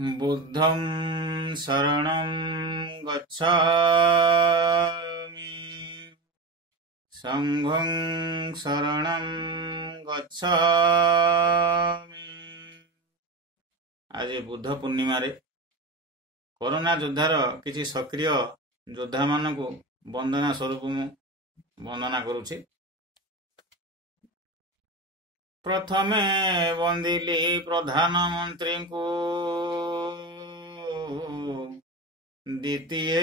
बुद्धं शरणं गच्छामि संघं शरणं गच्छामि। आज बुद्ध पूर्णिमा रे कोरोना योद्धार किछि सक्रिय योद्धा मानकु वंदना स्वरूप मु वंदना करुछि। प्रथमे वंदिली प्रधानमंत्री को, द्वितीय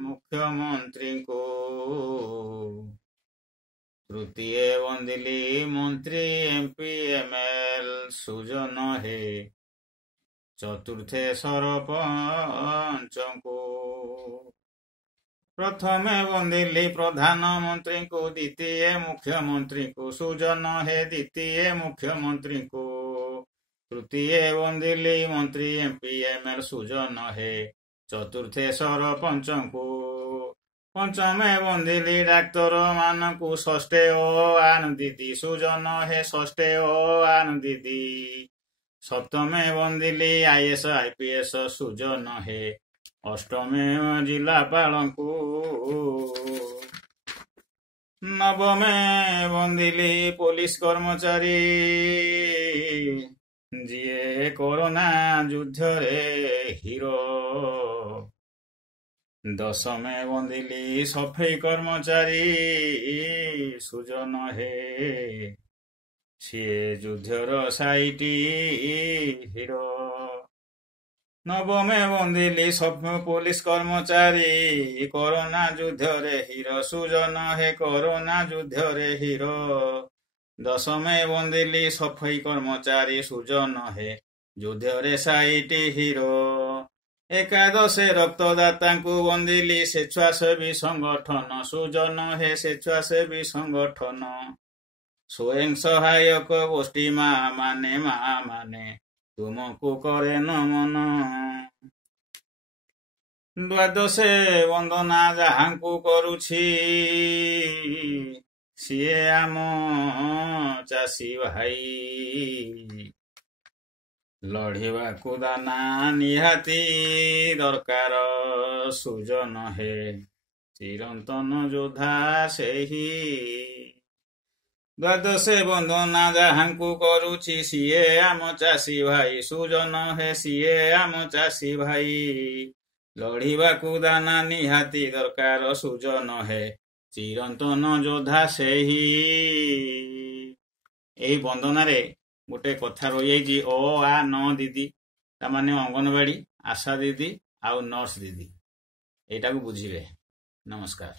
मुख्यमंत्री को, तृतीय वंदिली मंत्री एमपी एमएल सुजन है, चतुर्थे सरपंच को। प्रथमे वंदिली प्रधानमंत्री को, द्वितीय मुख्यमंत्री को, सुजन है द्वितीय मुख्यमंत्री को, तृतीय वंदिली मंत्री एमपी एमएल सुजन है, चतुर्थे सरपंच को। पंचमे वंदिली डाक्तर मान को, षष्ठे ओ आन दीदी सुजन है, षष्ठे ओ आन दीदी। सप्तमे वंदिली आईएएस आईपीएस सुजन है, अष्टमे जिलापाल को। नवमे वंदिली पुलिस कर्मचारी जीए कोरोना युद्ध रे हीरो। दशमे वंदिली सफाई कर्मचारी सुजन है, सीए युद्धर साइटी हीरो। नवमे वंदिली पुलिस कर्मचारी कोरोना युद्ध रे हीरो, सुजन है कोरोना युद्ध रे हीरो। दशमे वंदिली सफाई कर्मचारी सुजन है, युद्ध रे साइटी हीरो। एकादशे रक्तदाता को वंदिली स्वेच्छासेवी संगठन सुजन है, स्वेच्छासेवी संगठन। स्वयं सहायक गोष्ठी माँ माने तुमको करे नमन। द्वादशे वंदना जहाँकु करुछि, सीए आम चाषी भाई। लढ़िबाकु दाना निहाती दरकार, सुजन है चिरंतन योद्धा सेही। द्वादशे वंदना जहाँकु करुछि, सीए आम चाषी भाई, सुजन है सीए आम चाषी भाई। लढ़िबाकु दाना निहाती दरकार, सुजन है चिरंतन योद्धा सेही। एही वंदना रे गोटे कथा रही, ओ आ न दीदी तामाने अंगनवाड़ी आशा दीदी आउ नर्स दीदी, एटा को बुझिबे। नमस्कार।